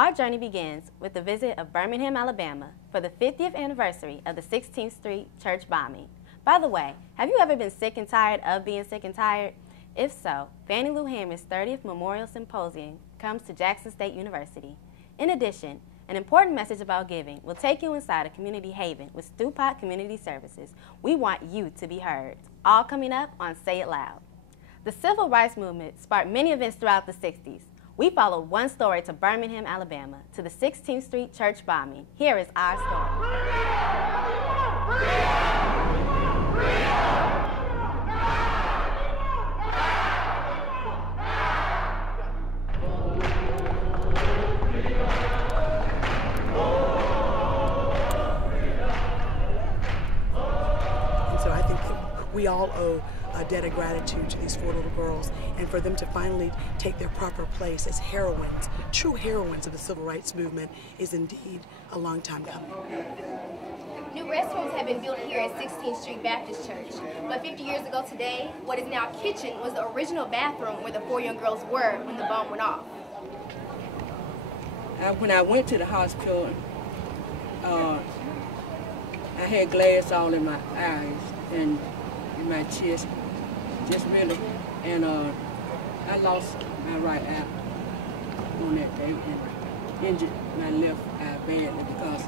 Our journey begins with the visit of Birmingham, Alabama for the 50th anniversary of the 16th Street church bombing. By the way, have you ever been sick and tired of being sick and tired? If so, Fannie Lou Hamer's 30th Memorial Symposium comes to Jackson State University. In addition, an important message about giving will take you inside a community haven with Stewpot Community Services. We want you to be heard. All coming up on Say It Loud. The civil rights movement sparked many events throughout the 60s. We followed one story to Birmingham, Alabama, to the 16th Street church bombing. Here is our story. And so I think that we all owe a debt of gratitude to these 4 little girls, and for them to finally take their proper place as heroines, true heroines of the civil rights movement, is indeed a long time coming. New restrooms have been built here at 16th Street Baptist Church, but 50 years ago today, what is now kitchen was the original bathroom where the 4 young girls were when the bomb went off. When I went to the hospital, I had glass all in my eyes and in my chest. Just really, and I lost my right eye on that day and injured my left eye badly because,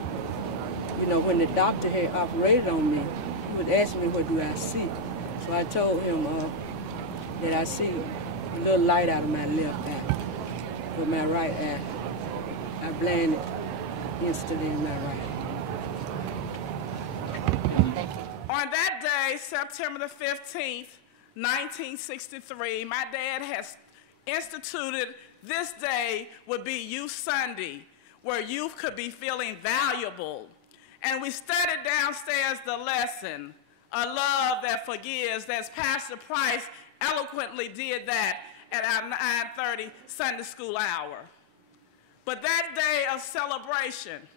you know, when the doctor had operated on me, he would ask me, what do I see? So I told him that I see a little light out of my left eye. With my right eye, I blinded instantly in my right eye. On that day, September the 15th, 1963, my dad has instituted this day would be Youth Sunday, where youth could be feeling valuable. And we studied downstairs the lesson, a love that forgives, as Pastor Price eloquently did that at our 9:30 Sunday school hour. But that day of celebration,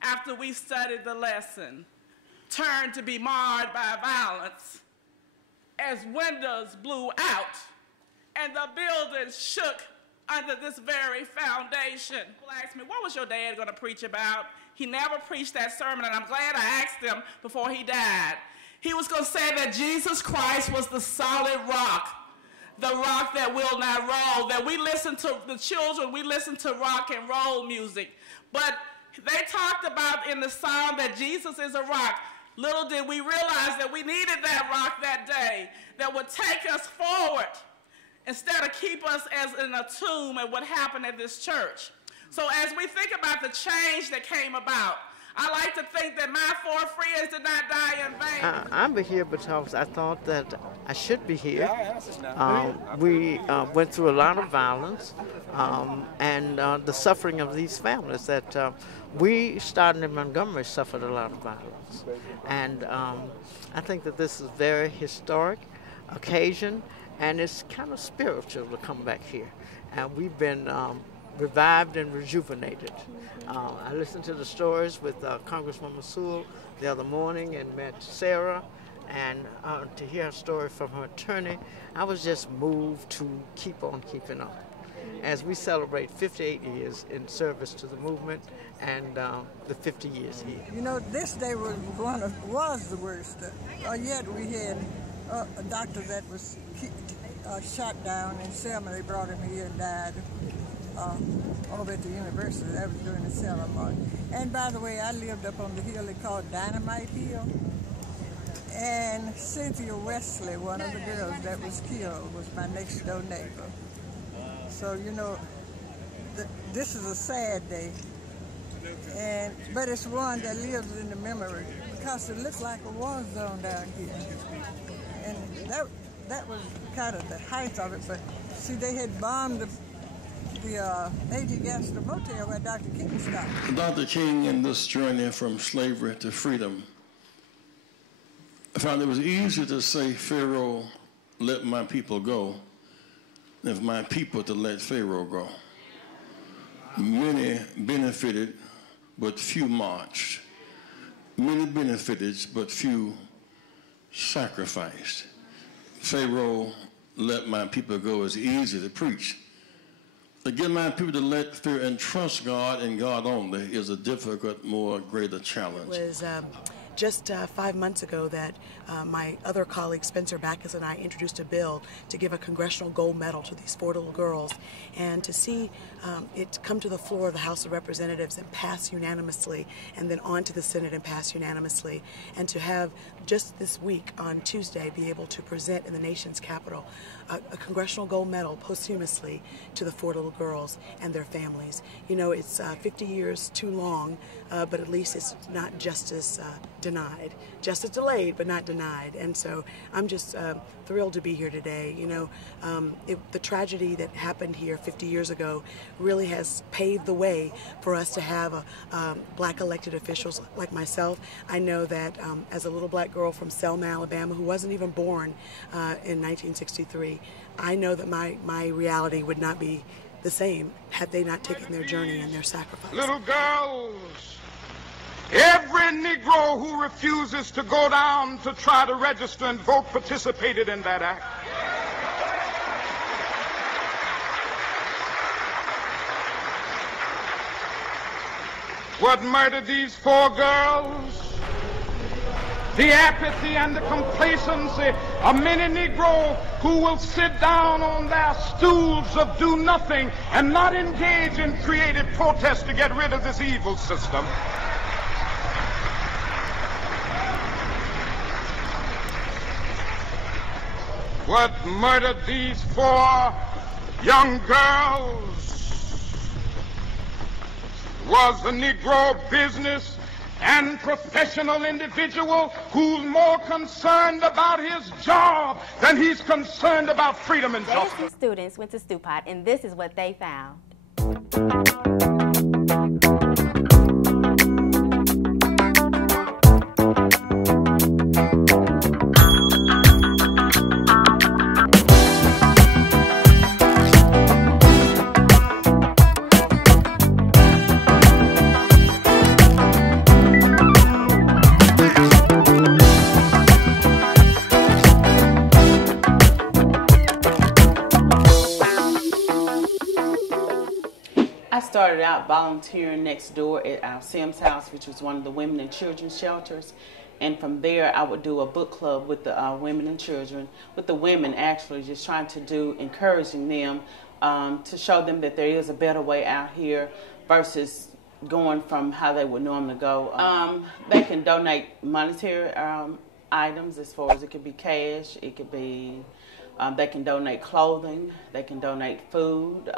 after we studied the lesson, turned to be marred by violence as windows blew out and the building shook under this very foundation. People asked me, what was your dad going to preach about? He never preached that sermon, and I'm glad I asked him before he died. He was going to say that Jesus Christ was the solid rock, the rock that will not roll, that we listen to, the children, we listen to rock and roll music. But they talked about in the song that Jesus is a rock. Little did we realize that we needed that rock that day that would take us forward instead of keep us as in a tomb at what happened at this church. So as we think about the change that came about, I like to think that my 4 friends did not die in vain. I'm here because I thought that I should be here. We went through a lot of violence and the suffering of these families that we started in Montgomery suffered a lot of violence. And I think that this is a very historic occasion, and it's kind of spiritual to come back here. And we've been revived and rejuvenated. I listened to the stories with Congresswoman Sewell the other morning and met Sarah, and to hear a story from her attorney, I was just moved to keep on keeping on as we celebrate 58 years in service to the movement and the 50 years here. You know, this day was the worst. Yet we had a doctor that was shot down in Selma. They brought him here and died over at the university. That was during the ceremony. And by the way, I lived up on the hill they called Dynamite Hill. And Cynthia Wesley, one of the girls that was killed, was my next door neighbor. So, you know, this is a sad day. But it's one that lives in the memory because it looked like a war zone down here. And that was kind of the height of it. But see, they had bombed the A.G. Gaster Motel where Dr. King stopped. Dr. King, in this journey from slavery to freedom, I found it was easier to say, Pharaoh, let my people go, than for my people to let Pharaoh go. Many benefited, but few marched. Many benefited, but few sacrificed. Pharaoh, let my people go is easy to preach. To get my people to let fear and trust God and God only is a difficult, more greater challenge. It was just 5 months ago that my other colleague Spencer Backus and I introduced a bill to give a congressional gold medal to these 4 little girls, and to see it come to the floor of the House of Representatives and pass unanimously, and then on to the Senate and pass unanimously, and to have just this week on Tuesday be able to present in the nation's capital a congressional gold medal posthumously to the 4 little girls and their families. You know, it's 50 years too long, but at least it's not justice denied. Justice delayed, but not denied. And so I'm just thrilled to be here today. You know, the tragedy that happened here 50 years ago really has paved the way for us to have black elected officials like myself. I know that as a little black girl from Selma, Alabama, who wasn't even born in 1963, I know that my reality would not be the same had they not taken their journey and their sacrifice. Little girls, every Negro who refuses to go down to try to register and vote participated in that act. What murdered these 4 girls? The apathy and the complacency of many Negroes who will sit down on their stools of do nothing and not engage in creative protest to get rid of this evil system. What murdered these 4 young girls was the Negro business and professional individual who's more concerned about his job than he's concerned about freedom and justice. JSU students went to Stupot, and this is what they found. I started out volunteering next door at our Sims house, which was one of the women and children's shelters. And from there, I would do a book club with the women and children, with the women actually, just trying to encouraging them to show them that there is a better way out here versus going from how they would normally go. They can donate monetary items, as far as it could be cash, it could be, they can donate clothing, they can donate food.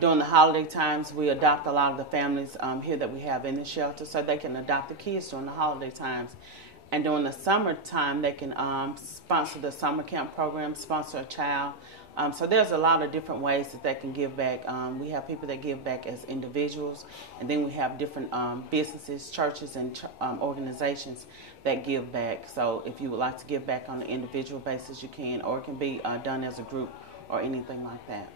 During the holiday times, we adopt a lot of the families here that we have in the shelter, so they can adopt the kids during the holiday times. And during the summertime, they can sponsor the summer camp program, sponsor a child. So there's a lot of different ways that they can give back. We have people that give back as individuals, and then we have different businesses, churches, and organizations that give back. So if you would like to give back on an individual basis, you can, or it can be done as a group or anything like that.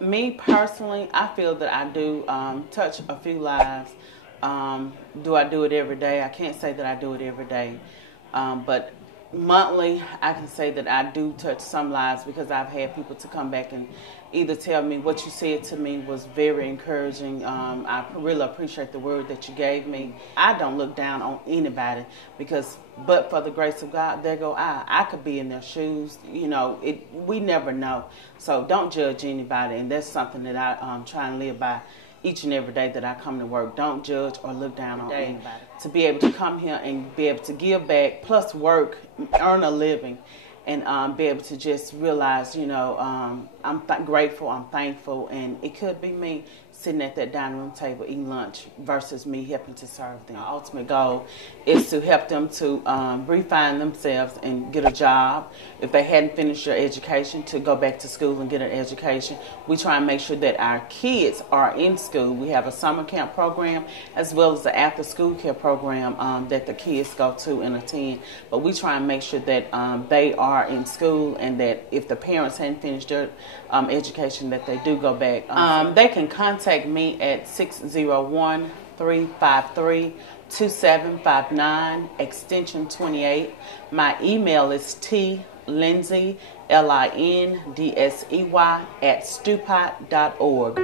Me personally, I feel that I do touch a few lives. Do I do it every day? I can't say that I do it every day. But monthly, I can say that I do touch some lives, because I've had people to come back and either tell me what you said to me was very encouraging. I really appreciate the word that you gave me. I don't look down on anybody, because but for the grace of God, there go I. I could be in their shoes. You know, we never know. So don't judge anybody, and that's something that I try and live by each and every day that I come to work. Don't judge or look down on anybody. To be able to come here and be able to give back, plus work, earn a living, and be able to just realize, you know, I'm grateful, I'm thankful, and it could be me sitting at that dining room table eating lunch versus me helping to serve them. Our ultimate goal is to help them to refine themselves and get a job. If they hadn't finished their education, to go back to school and get an education. We try and make sure that our kids are in school. We have a summer camp program as well as the after school care program that the kids go to and attend. But we try and make sure that they are in school, and that if the parents hadn't finished their education, that they do go back. They can contact me at 601-353-2759, extension 28. My email is tlindsay, lindsey@stupot.org.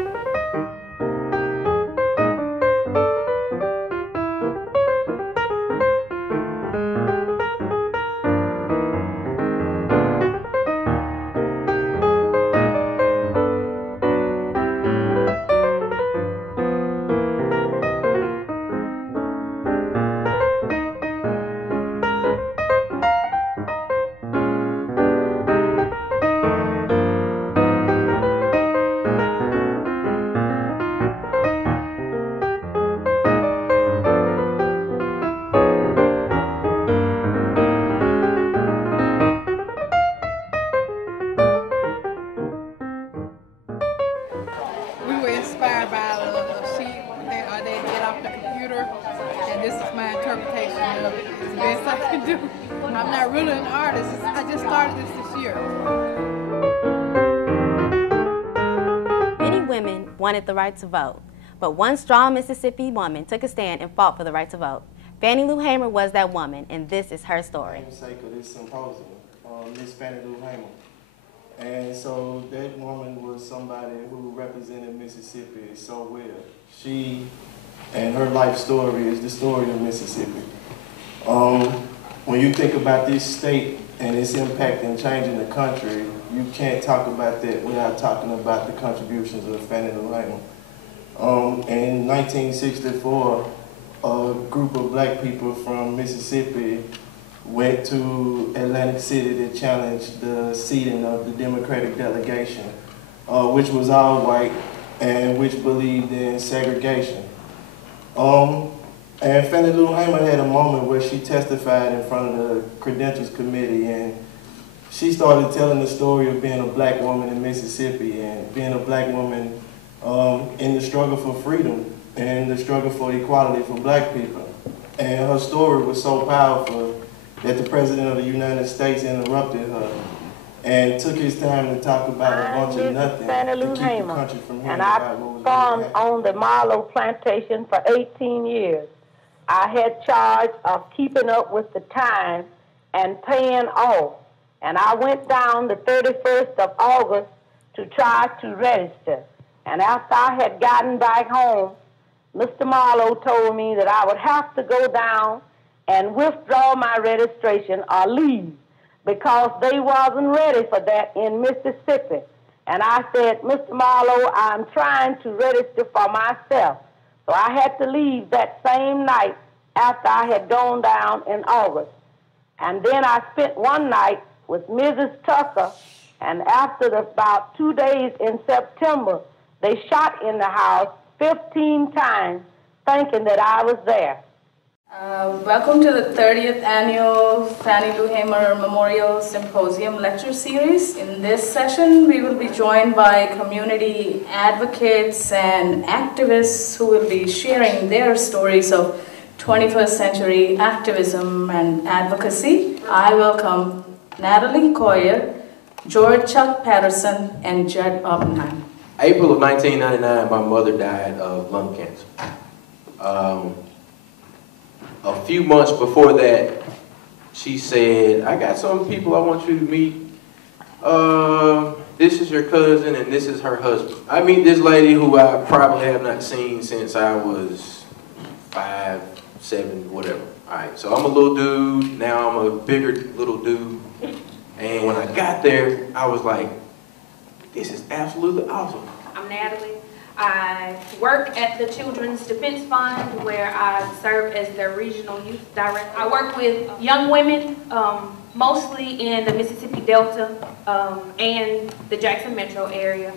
I'm not really an artist. I just started this year. Many women wanted the right to vote, but one strong Mississippi woman took a stand and fought for the right to vote. Fannie Lou Hamer was that woman, and this is her story. For the sake of this symposium, Miss Fannie Lou Hamer. And so that woman was somebody who represented Mississippi so well. She and her life story is the story of Mississippi. When you think about this state and its impact in changing the country, you can't talk about that without talking about the contributions of Fannie Lou Hamer. In 1964, a group of black people from Mississippi went to Atlantic City to challenge the seating of the Democratic delegation, which was all white and which believed in segregation. And Fannie Lou Hamer had a moment where she testified in front of the Credentials Committee, and she started telling the story of being a black woman in Mississippi and being a black woman in the struggle for freedom and the struggle for equality for black people. And her story was so powerful that the President of the United States interrupted her and took his time to talk about a bunch of nothing to keep the country from hearing about what was farmed on the Marlowe plantation for 18 years. I had charge of keeping up with the time and paying off. And I went down the 31st of August to try to register. And after I had gotten back home, Mr. Marlowe told me that I would have to go down and withdraw my registration or leave because they wasn't ready for that in Mississippi. And I said, Mr. Marlowe, I'm trying to register for myself. So I had to leave that same night after I had gone down in August. And then I spent one night with Mrs. Tucker, and after about 2 days in September, they shot in the house 15 times, thinking that I was there. Welcome to the 30th Annual Fannie Lou Hamer Memorial Symposium Lecture Series. In this session, we will be joined by community advocates and activists who will be sharing their stories of 21st century activism and advocacy. I welcome Natalie Coyer, George Chuck Patterson, and Judd Oppenheim. April of 1999, my mother died of lung cancer. A few months before that, she said, I got some people I want you to meet. This is your cousin and this is her husband. I meet this lady who I probably have not seen since I was 5, 7, whatever. All right, so I'm a little dude, now I'm a bigger little dude. And when I got there, I was like, this is absolutely awesome. I'm Natalie. I work at the Children's Defense Fund where I serve as their regional youth director. I work with young women, mostly in the Mississippi Delta and the Jackson metro area.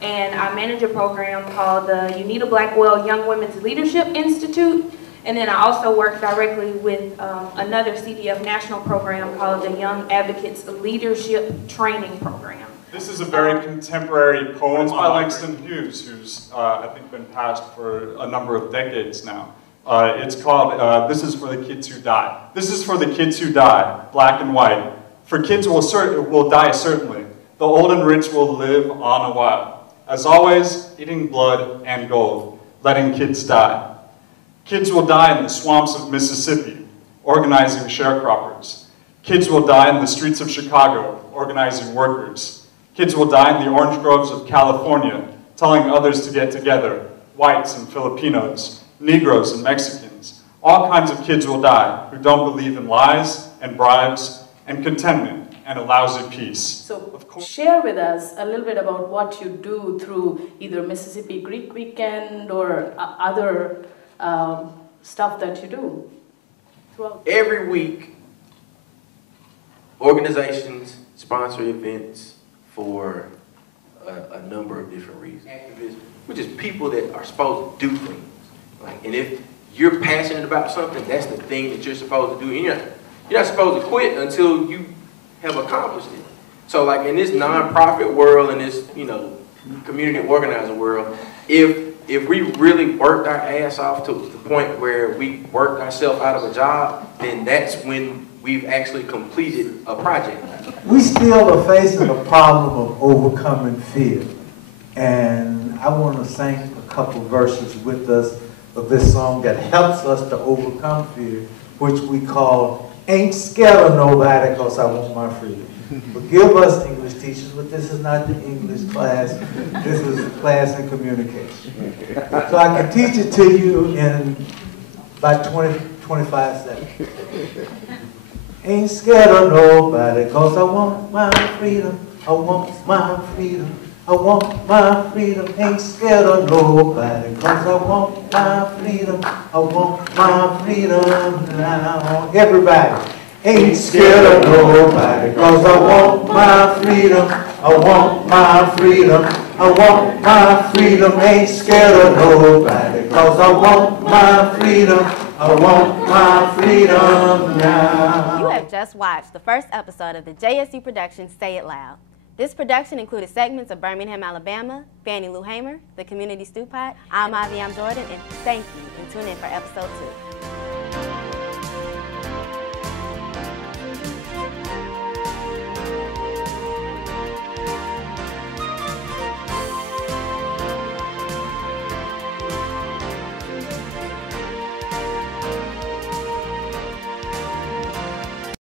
And I manage a program called the Unita Blackwell Young Women's Leadership Institute. And then I also work directly with another CDF national program called the Young Advocates Leadership Training Program. This is a very contemporary poem by Langston Hughes, who's, I think, been passed for a number of decades now. It's called, This is for the Kids Who Die. This is for the kids who die, black and white. For kids will die certainly. The old and rich will live on a while. As always, eating blood and gold, letting kids die. Kids will die in the swamps of Mississippi, organizing sharecroppers. Kids will die in the streets of Chicago, organizing workers. Kids will die in the orange groves of California, telling others to get together, whites and Filipinos, Negroes and Mexicans. All kinds of kids will die who don't believe in lies and bribes and contentment and a lousy peace. So share with us a little bit about what you do through either Mississippi Greek Weekend or other stuff that you do throughout. Every week, organizations sponsor events for a number of different reasons. Activists, which is people that are supposed to do things. Like, and if you're passionate about something, that's the thing that you're supposed to do. And you're not supposed to quit until you have accomplished it. So like in this nonprofit world, in this, you know, community organizing world, if we really worked our ass off to the point where we worked ourselves out of a job, then that's when we've actually completed a project. We still are facing a problem of overcoming fear. And I want to sing a couple verses with us of this song that helps us to overcome fear, which we call Ain't Scared of Nobody Cause I Want My Freedom. Forgive us, English teachers, but this is not the English class. This is a class in communication. So I can teach it to you in about 25 seconds. Ain't scared of nobody, cause I want my freedom. I want my freedom. I want my freedom. Ain't scared of nobody, cause I want my freedom. I want my freedom now. Everybody. Ain't scared of nobody, cause I want my freedom. I want my freedom. I want my freedom. Ain't scared of nobody, cause I want my freedom. I want my freedom now. You have just watched the first episode of the JSU production Say It Loud. This production included segments of Birmingham, Alabama, Fannie Lou Hamer, the Community Stew Pot. I'm Aviam Jordan, and thank you, and tune in for episode 2.